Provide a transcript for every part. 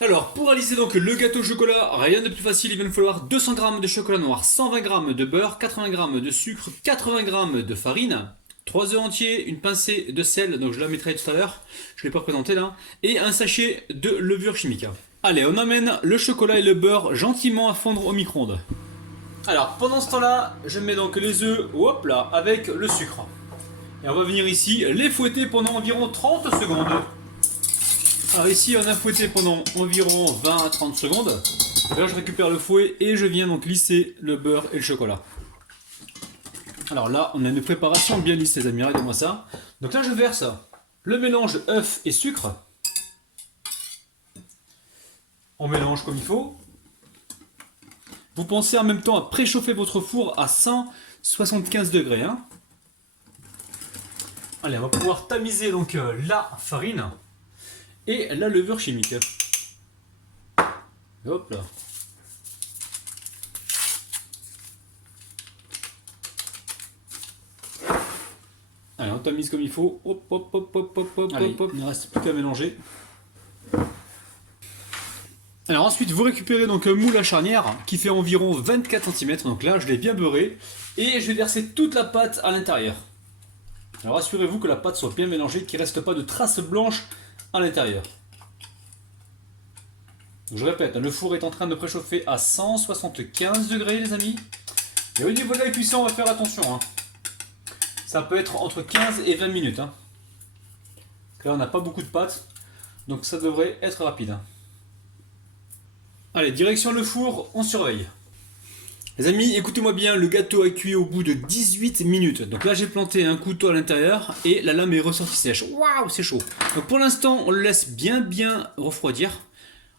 Alors, pour réaliser donc le gâteau au chocolat, rien de plus facile, il va nous falloir 200 g de chocolat noir, 120 g de beurre, 80 g de sucre, 80 g de farine, 3 œufs entiers, une pincée de sel, donc je la mettrai tout à l'heure, je ne l'ai pas présenté là, et un sachet de levure chimique. Allez, on amène le chocolat et le beurre gentiment à fondre au micro-ondes. Alors, pendant ce temps-là, je mets donc les œufs, hop là, avec le sucre. Et on va venir ici les fouetter pendant environ 30 secondes. Alors ici on a fouetté pendant environ 20 à 30 secondes. Là je récupère le fouet et je viens donc lisser le beurre et le chocolat. Alors là on a une préparation bien lisse les amis, regardez-moi ça. Donc là je verse le mélange œuf et sucre. On mélange comme il faut. Vous pensez en même temps à préchauffer votre four à 175 degrés. Hein. Allez, on va pouvoir tamiser donc la farine et la levure chimique. Hop là. Allez, on tamise comme il faut. Hop, hop, hop, hop, hop, hop, allez, hop. Il ne reste plus qu'à mélanger. Alors ensuite, vous récupérez donc un moule à charnière qui fait environ 24 cm. Donc là, je l'ai bien beurré. Et je vais verser toute la pâte à l'intérieur. Alors assurez-vous que la pâte soit bien mélangée, qu'il ne reste pas de traces blanches à l'intérieur. Je répète, le four est en train de préchauffer à 175 degrés les amis. Et au niveau de la cuisson, on va faire attention. Hein. Ça peut être entre 15 et 20 minutes. Hein. Là, on n'a pas beaucoup de pâte, donc ça devrait être rapide. Hein. Allez, direction le four, on surveille. Les amis, écoutez-moi bien, le gâteau a cuit au bout de 18 minutes. Donc là, j'ai planté un couteau à l'intérieur et la lame est ressortie sèche. Waouh, c'est chaud. Donc pour l'instant, on le laisse bien refroidir.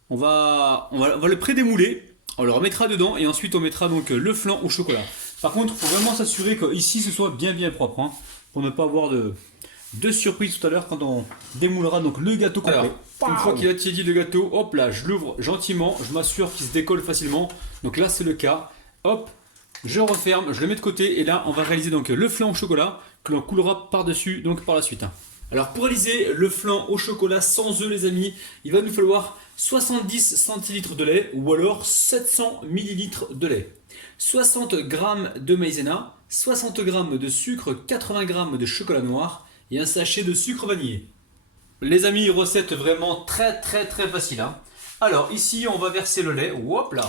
On va le prédémouler, on le remettra dedans et ensuite on mettra donc le flan au chocolat. Par contre, il faut vraiment s'assurer qu'ici ce soit bien propre, hein, pour ne pas avoir de surprise tout à l'heure quand on démoulera donc le gâteau complet. Alors, une fois qu'il a tiédi le gâteau, hop là, je l'ouvre gentiment, je m'assure qu'il se décolle facilement. Donc là c'est le cas. Hop, je referme, je le mets de côté et là on va réaliser donc le flan au chocolat que l'on coulera par-dessus donc par la suite. Alors pour réaliser le flan au chocolat sans œufs les amis, il va nous falloir 70 centilitres de lait ou alors 700 millilitres de lait, 60 g de maïzena, 60 g de sucre, 80 g de chocolat noir et un sachet de sucre vanillé. Les amis, recette vraiment très facile. Hein. Alors ici on va verser le lait, hop là.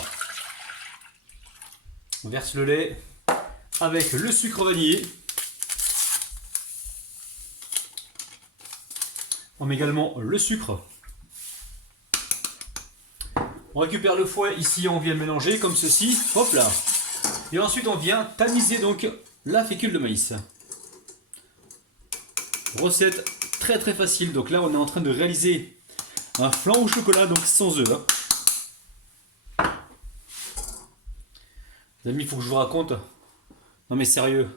On verse le lait avec le sucre vanillé. On met également le sucre. On récupère le fouet, ici on vient mélanger comme ceci, hop là. Et ensuite on vient tamiser donc la fécule de maïs. Recette très facile, donc là on est en train de réaliser un flan au chocolat donc sans œufs. Hein. Les amis, il faut que je vous raconte. Non mais sérieux,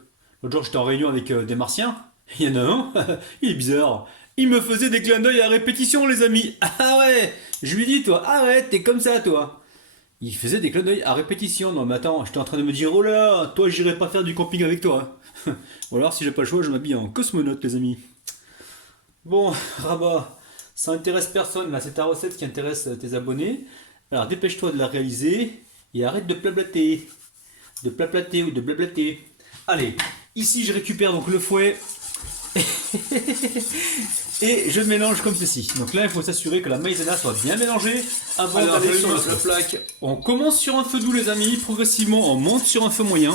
l'autre jour j'étais en réunion avec des martiens, il y en a un, il est bizarre. Il me faisait des clins d'œil à répétition les amis. Ah ouais, je lui dis toi, arrête, t'es comme ça toi. Il faisait des clins d'œil à répétition. Non mais attends, j'étais en train de me dire, oh là, toi j'irai pas faire du camping avec toi. Ou alors si j'ai pas le choix, je m'habille en cosmonaute les amis. Bon, Rabat, ça intéresse personne là, c'est ta recette qui intéresse tes abonnés. Alors dépêche-toi de la réaliser et arrête de blablater. De blablater ou de blablater. Allez, ici je récupère donc le fouet. Et je mélange comme ceci. Donc là il faut s'assurer que la maïzena soit bien mélangée avant d'aller sur la plaque. On commence sur un feu doux les amis, progressivement on monte sur un feu moyen.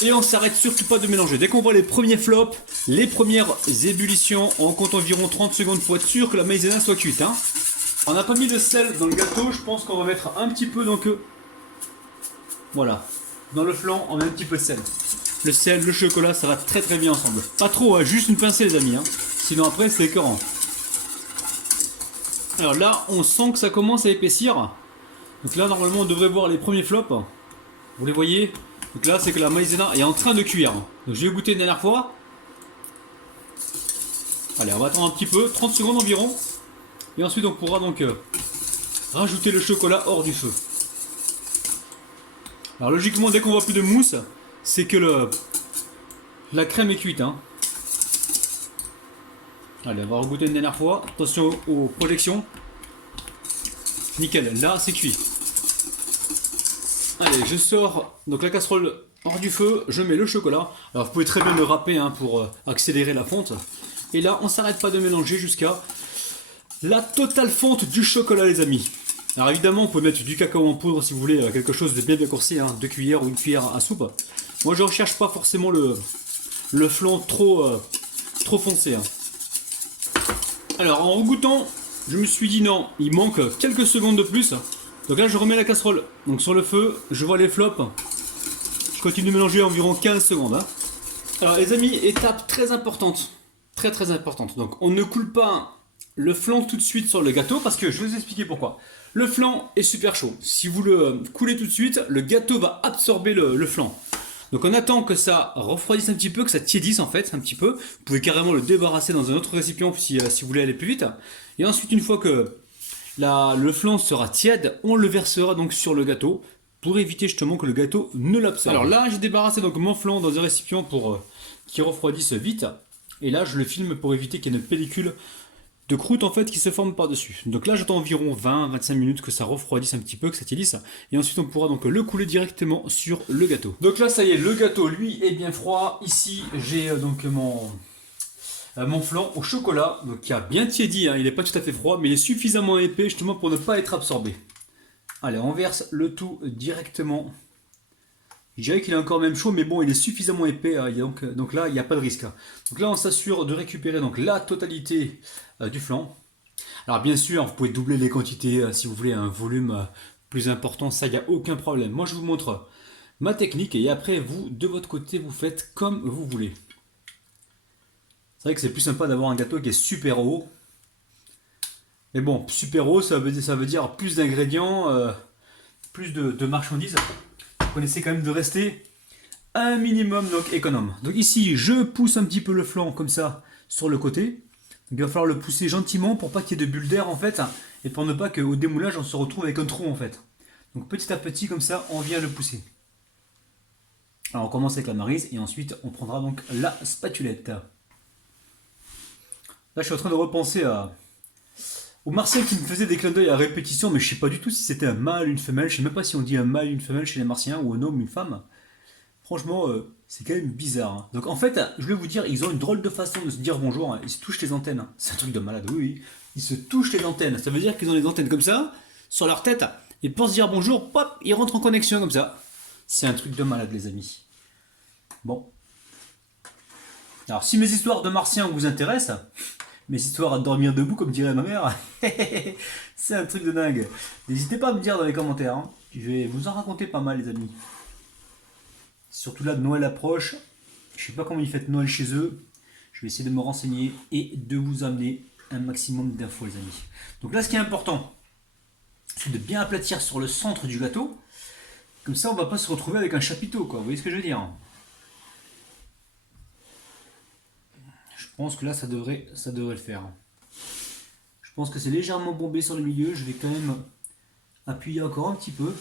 Et on s'arrête surtout pas de mélanger. Dès qu'on voit les premiers flops, les premières ébullitions, on compte environ 30 secondes pour être sûr que la maïzena soit cuite. Hein. On n'a pas mis de sel dans le gâteau, je pense qu'on va mettre un petit peu donc... Voilà. Dans le flan, on met un petit peu de sel. Le sel, le chocolat, ça va très bien ensemble. Pas trop, hein, juste une pincée les amis. Hein. Sinon après, c'est écœurant. Alors là, on sent que ça commence à épaissir. Donc là, normalement, on devrait voir les premiers flops. Vous les voyez? Donc là, c'est que la maïzena est en train de cuire. Donc je vais goûter une dernière fois. Allez, on va attendre un petit peu, 30 secondes environ. Et ensuite, on pourra donc rajouter le chocolat hors du feu. Alors logiquement, dès qu'on voit plus de mousse, c'est que la crème est cuite. Hein. Allez, on va regoûter une dernière fois. Attention aux projections. Nickel, là c'est cuit. Allez, je sors donc la casserole hors du feu, je mets le chocolat. Alors vous pouvez très bien le râper hein, pour accélérer la fonte. Et là, on s'arrête pas de mélanger jusqu'à la totale fonte du chocolat, les amis. Alors évidemment, on peut mettre du cacao en poudre si vous voulez, quelque chose de bien corsé, hein, 2 cuillères ou une cuillère à soupe. Moi, je ne recherche pas forcément le flan trop foncé. Hein. Alors, en regoûtant, je me suis dit non, il manque quelques secondes de plus. Donc là, je remets la casserole donc sur le feu, je vois les flops. Je continue de mélanger environ 15 secondes. Hein. Alors les amis, étape très importante. Très importante. Donc on ne coule pas le flan tout de suite sur le gâteau parce que je vais vous expliquer pourquoi. Le flan est super chaud. Si vous le coulez tout de suite, le gâteau va absorber le flan. Donc on attend que ça refroidisse un petit peu, que ça tiédisse en fait un petit peu. Vous pouvez carrément le débarrasser dans un autre récipient si vous voulez aller plus vite. Et ensuite une fois que le flan sera tiède, on le versera donc sur le gâteau pour éviter justement que le gâteau ne l'absorbe. Alors là j'ai débarrassé donc mon flan dans un récipient pour qu'il refroidisse vite. Et là je le filme pour éviter qu'il y ait une pellicule de croûte en fait qui se forme par dessus. Donc là j'attends environ 20-25 minutes que ça refroidisse un petit peu, que ça tiédisse. Et ensuite on pourra donc le couler directement sur le gâteau. Donc là ça y est, le gâteau lui est bien froid. Ici j'ai donc mon flan au chocolat, donc qui a bien tiédi, hein. Il n'est pas tout à fait froid mais il est suffisamment épais justement pour ne pas être absorbé. Allez, on verse le tout directement. Je dirais qu'il est encore même chaud, mais bon, il est suffisamment épais, hein, donc là, il n'y a pas de risque. Donc là, on s'assure de récupérer donc, la totalité du flan. Alors bien sûr, vous pouvez doubler les quantités si vous voulez un volume plus important, ça, il n'y a aucun problème. Moi, je vous montre ma technique et après, vous, de votre côté, vous faites comme vous voulez. C'est vrai que c'est plus sympa d'avoir un gâteau qui est super haut. Mais bon, super haut, ça veut dire plus d'ingrédients, plus de marchandises. On essaie quand même de rester un minimum donc économe. Donc ici, je pousse un petit peu le flan comme ça sur le côté. Donc il va falloir le pousser gentiment pour pas qu'il y ait de bulles d'air en fait. Et pour ne pas qu'au démoulage, on se retrouve avec un trou en fait. Donc petit à petit, comme ça, on vient le pousser. Alors on commence avec la maryse et ensuite on prendra donc la spatulette. Là je suis en train de repenser au martien qui me faisait des clins d'œil à répétition, mais je sais pas du tout si c'était un mâle, une femelle. Je sais même pas si on dit un mâle, une femelle chez les martiens, ou un homme, une femme. Franchement, c'est quand même bizarre. Hein. Donc en fait, je vais vous dire, ils ont une drôle de façon de se dire bonjour. Hein. Ils se touchent les antennes. Hein. C'est un truc de malade, oui. Ils se touchent les antennes. Ça veut dire qu'ils ont les antennes comme ça, sur leur tête. Et pour se dire bonjour, pop, ils rentrent en connexion comme ça. C'est un truc de malade, les amis. Bon. Alors si mes histoires de martiens vous intéressent, mes histoires à dormir debout, comme dirait ma mère, c'est un truc de dingue. N'hésitez pas à me dire dans les commentaires. Hein. Je vais vous en raconter pas mal, les amis. Surtout là, Noël approche. Je sais pas comment ils fêtent Noël chez eux. Je vais essayer de me renseigner et de vous amener un maximum d'infos, les amis. Donc là, ce qui est important, c'est de bien aplatir sur le centre du gâteau. Comme ça, on va pas se retrouver avec un chapiteau, quoi. Vous voyez ce que je veux dire? Je pense que là, ça devrait le faire. Je pense que c'est légèrement bombé sur le milieu. Je vais quand même appuyer encore un petit peu.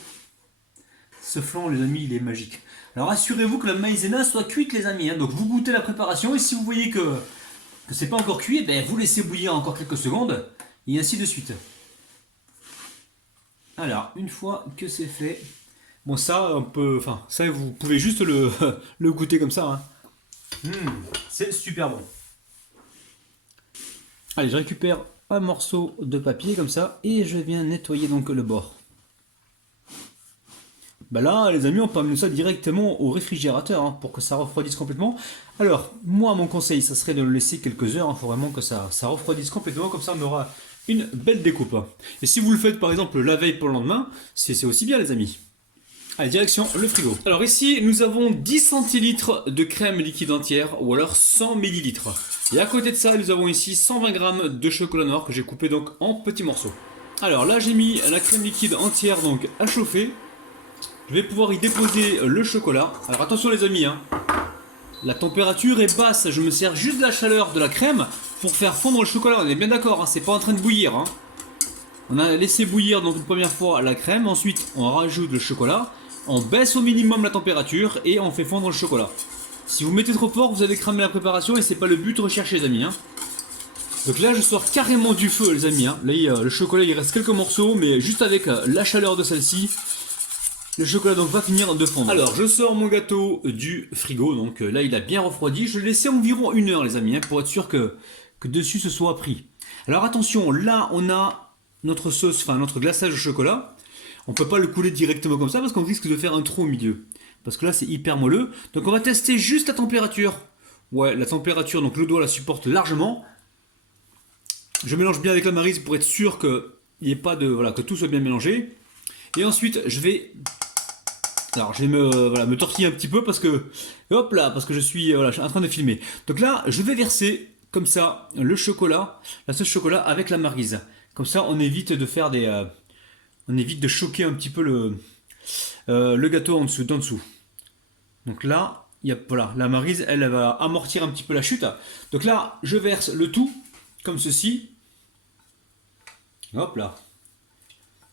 Ce flan, les amis, il est magique. Alors assurez-vous que la maïzena soit cuite, les amis. Hein. Donc vous goûtez la préparation et si vous voyez que c'est pas encore cuit, ben, vous laissez bouillir encore quelques secondes et ainsi de suite. Alors, une fois que c'est fait, bon ça, ça vous pouvez juste le goûter comme ça. Hein. C'est super bon. Allez, je récupère un morceau de papier comme ça et je viens nettoyer donc le bord. Bah là, les amis, on peut amener ça directement au réfrigérateur hein, pour que ça refroidisse complètement. Alors, moi, mon conseil, ça serait de le laisser quelques heures. Il faut vraiment que ça refroidisse complètement, comme ça on aura une belle découpe. Et si vous le faites par exemple la veille pour le lendemain, c'est aussi bien, les amis. Allez, direction le frigo. Alors ici, nous avons 10 centilitres de crème liquide entière ou alors 100 millilitres. Et à côté de ça, nous avons ici 120 g de chocolat noir que j'ai coupé donc en petits morceaux. Alors là, j'ai mis la crème liquide entière donc à chauffer. Je vais pouvoir y déposer le chocolat. Alors attention les amis, hein. La température est basse. Je me sers juste de la chaleur de la crème pour faire fondre le chocolat. On est bien d'accord, hein, c'est pas en train de bouillir. Hein. On a laissé bouillir donc une première fois la crème. Ensuite, on rajoute le chocolat. On baisse au minimum la température et on fait fondre le chocolat. Si vous mettez trop fort, vous allez cramer la préparation et c'est pas le but recherché, les amis. Hein. Donc là je sors carrément du feu les amis, hein. Là le chocolat il reste quelques morceaux, mais juste avec la chaleur de celle-ci, le chocolat donc va finir de fondre. Alors je sors mon gâteau du frigo, donc là il a bien refroidi, je l'ai laissé environ 1 heure les amis, hein, pour être sûr que dessus ce soit pris. Alors attention, là on a notre sauce, enfin notre glaçage au chocolat, on peut pas le couler directement comme ça parce qu'on risque de faire un trou au milieu. Parce que là c'est hyper moelleux, donc on va tester juste la température. Ouais, la température, donc le doigt la supporte largement. Je mélange bien avec la maryse pour être sûr que il n'y ait pas de, voilà, que tout soit bien mélangé. Et ensuite, je vais me tortiller un petit peu parce que, hop là, parce que je suis en train de filmer. Donc là, je vais verser comme ça le chocolat, la sauce chocolat avec la maryse. Comme ça, on évite de faire on évite de choquer un petit peu le gâteau en dessous. Donc là, voilà, la maryse, elle va amortir un petit peu la chute. Donc là, je verse le tout comme ceci. Hop là.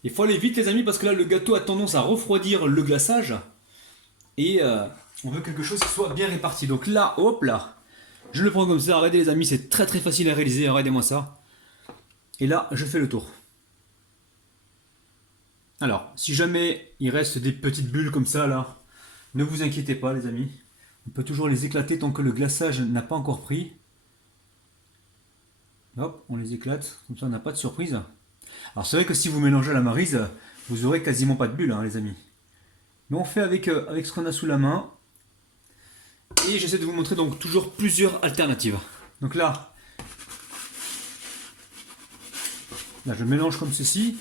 Il faut aller vite les amis parce que là le gâteau a tendance à refroidir le glaçage. Et on veut quelque chose qui soit bien réparti. Donc là, hop là. Je le prends comme ça. Regardez les amis, c'est très très facile à réaliser. Regardez-moi ça. Et là, je fais le tour. Alors, si jamais il reste des petites bulles comme ça là, ne vous inquiétez pas les amis. On peut toujours les éclater tant que le glaçage n'a pas encore pris. Hop, on les éclate. Comme ça, on n'a pas de surprise. Alors c'est vrai que si vous mélangez à la maryse, vous aurez quasiment pas de bulles, hein, les amis. Mais on fait avec ce qu'on a sous la main. Et j'essaie de vous montrer donc toujours plusieurs alternatives. Donc là je mélange comme ceci.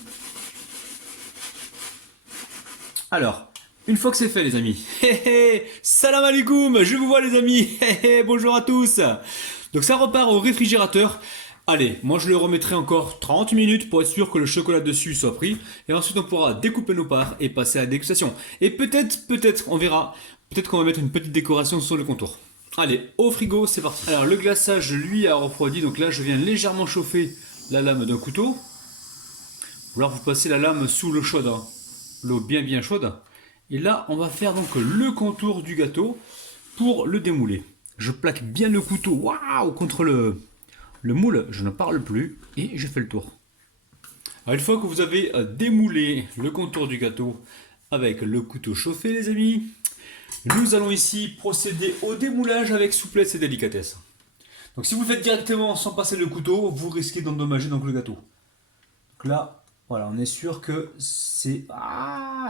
Alors, une fois que c'est fait les amis, salam alaikum, je vous vois les amis, bonjour à tous. Donc ça repart au réfrigérateur. Allez, moi je le remettrai encore 30 minutes pour être sûr que le chocolat dessus soit pris. Et ensuite on pourra découper nos parts et passer à la dégustation. Et peut-être, on verra, peut-être qu'on va mettre une petite décoration sur le contour. Allez, au frigo, c'est parti. Alors le glaçage lui a refroidi, donc là je viens légèrement chauffer la lame d'un couteau. Ou alors vous passez la lame sous l'eau chaude, hein. L'eau bien chaude. Et là on va faire donc le contour du gâteau pour le démouler. Je plaque bien le couteau, waouh, contre le moule, je ne parle plus et je fais le tour. Alors une fois que vous avez démoulé le contour du gâteau avec le couteau chauffé les amis, nous allons ici procéder au démoulage avec souplesse et délicatesse. Donc si vous le faites directement sans passer le couteau, vous risquez d'endommager donc le gâteau. Donc là, voilà, on est sûr que c'est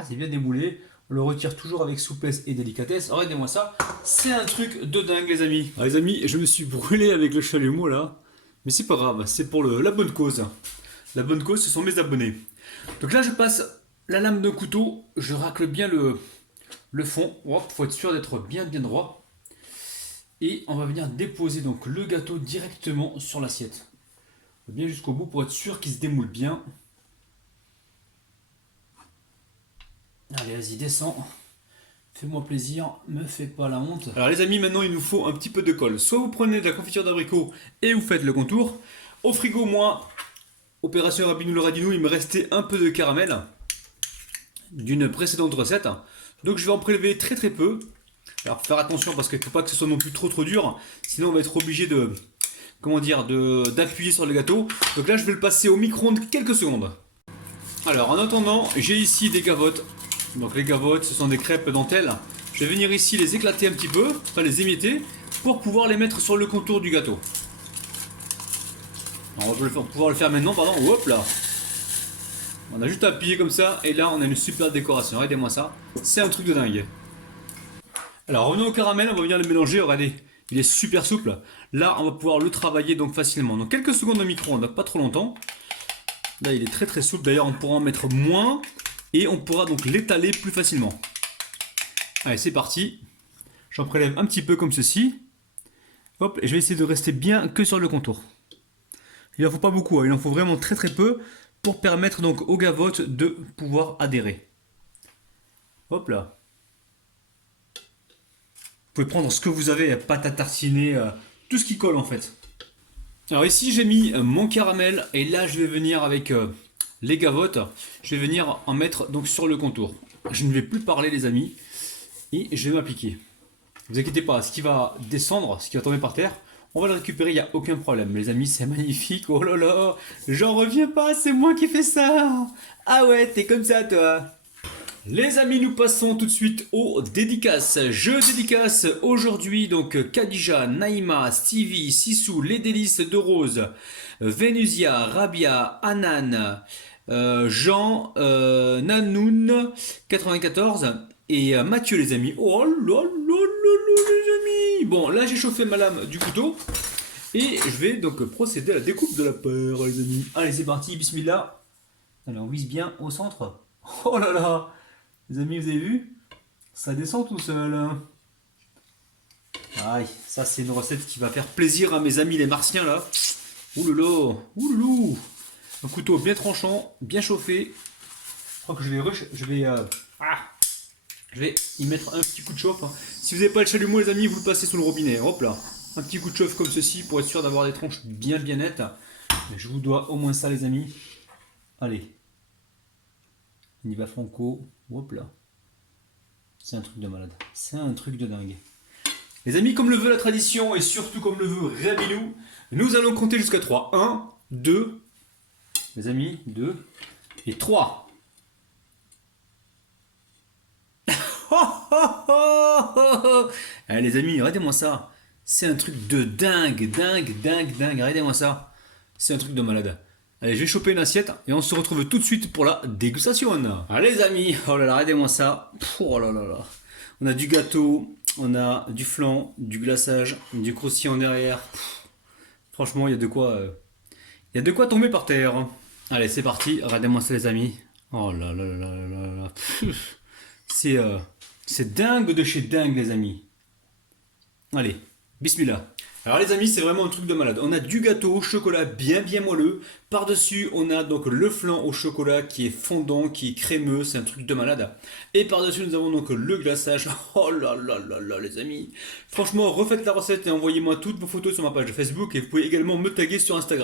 bien démoulé. On le retire toujours avec souplesse et délicatesse. Regardez-moi ça, c'est un truc de dingue les amis. Alors les amis, je me suis brûlé avec le chalumeau là. Mais c'est pas grave, c'est pour la bonne cause. La bonne cause, ce sont mes abonnés. Donc là, je passe la lame d'un couteau, je racle bien le fond. Il faut être sûr d'être bien droit. Et on va venir déposer donc le gâteau directement sur l'assiette. Bien jusqu'au bout pour être sûr qu'il se démoule bien. Allez, vas-y, descends. Fais-moi plaisir, me fais pas la honte. Alors les amis, maintenant il nous faut un petit peu de colle. Soit vous prenez de la confiture d'abricot et vous faites le contour. Au frigo, moi, opération Rabinou Radino, il me restait un peu de caramel d'une précédente recette. Donc je vais en prélever très peu. Alors faire attention parce qu'il ne faut pas que ce soit non plus trop dur. Sinon on va être obligé d'appuyer sur le gâteau. Donc là je vais le passer au micro-ondes quelques secondes. Alors en attendant, j'ai ici des gavottes. Donc les gavottes, ce sont des crêpes dentelles. Je vais venir ici les éclater un petit peu, enfin les émietter, pour pouvoir les mettre sur le contour du gâteau. Alors, on va pouvoir le faire maintenant, pardon. Hop là. On a juste à appuyer comme ça, et là on a une super décoration. Regardez-moi ça, c'est un truc de dingue. Alors revenons au caramel, on va venir le mélanger. Regardez, il est super souple. Là on va pouvoir le travailler donc facilement. Donc quelques secondes au micro-ondes, pas trop longtemps. Là il est très souple, d'ailleurs on pourra en mettre moins. Et on pourra donc l'étaler plus facilement. Allez, c'est parti. J'en prélève un petit peu comme ceci. Hop, et je vais essayer de rester bien que sur le contour. Il n'en faut pas beaucoup, il en faut vraiment très peu pour permettre donc aux gavottes de pouvoir adhérer. Hop là. Vous pouvez prendre ce que vous avez, pâte à tartiner, tout ce qui colle en fait. Alors ici j'ai mis mon caramel et là je vais venir avec les gavottes, je vais venir en mettre donc sur le contour. Je ne vais plus parler les amis et je vais m'appliquer. Ne vous inquiétez pas, ce qui va descendre, ce qui va tomber par terre, On va le récupérer, il n'y a aucun problème. Les amis, c'est magnifique. Oh là là, j'en reviens pas, c'est moi qui fais ça. Ah ouais, t'es comme ça, toi. Les amis, nous passons tout de suite aux dédicaces. Je dédicace aujourd'hui donc Khadija, Naïma, Stevie, Sissou, Les Délices de Rose, Vénusia, Rabia, Anan, Jean, Nanoun, 94 et Mathieu les amis. Oh là là là les amis. Bon, là j'ai chauffé ma lame du couteau et je vais donc procéder à la découpe de la paire les amis. Allez, c'est parti, bismillah. Allez, on vise bien au centre. Oh là là. Les amis, vous avez vu? Ça descend tout seul. Aïe, ça c'est une recette qui va faire plaisir à mes amis les martiens là. Ouloulou, ouloulou. Un couteau bien tranchant, bien chauffé. Je crois que je vais y mettre un petit coup de chauffe. Si vous n'avez pas le chalumeau les amis, vous le passez sous le robinet. Hop là. Un petit coup de chauffe comme ceci pour être sûr d'avoir des tranches bien nettes. Mais je vous dois au moins ça les amis. Allez. On y va franco. Hop là. C'est un truc de malade. C'est un truc de dingue. Les amis, comme le veut la tradition et surtout comme le veut Rabinou, nous allons compter jusqu'à 3. 1, 2, les amis, 2 et 3. Allez les amis, regardez-moi ça. C'est un truc de dingue. Regardez-moi ça. C'est un truc de malade. Allez, je vais choper une assiette et on se retrouve tout de suite pour la dégustation. Allez les amis, oh là là, regardez-moi ça. Oh là là là. On a du gâteau, on a du flan, du glaçage, du croustillant derrière. Franchement, il y a de quoi tomber par terre. Allez, c'est parti, regardez-moi ça les amis. Oh là là là là là là. C'est dingue de chez dingue les amis. Allez, bismillah. Alors les amis, c'est vraiment un truc de malade. On a du gâteau au chocolat bien moelleux. Par-dessus, on a donc le flan au chocolat qui est fondant, qui est crémeux. C'est un truc de malade. Et par-dessus, nous avons donc le glaçage. Oh là là là là les amis. Franchement, refaites la recette et envoyez-moi toutes vos photos sur ma page Facebook. Et vous pouvez également me taguer sur Instagram.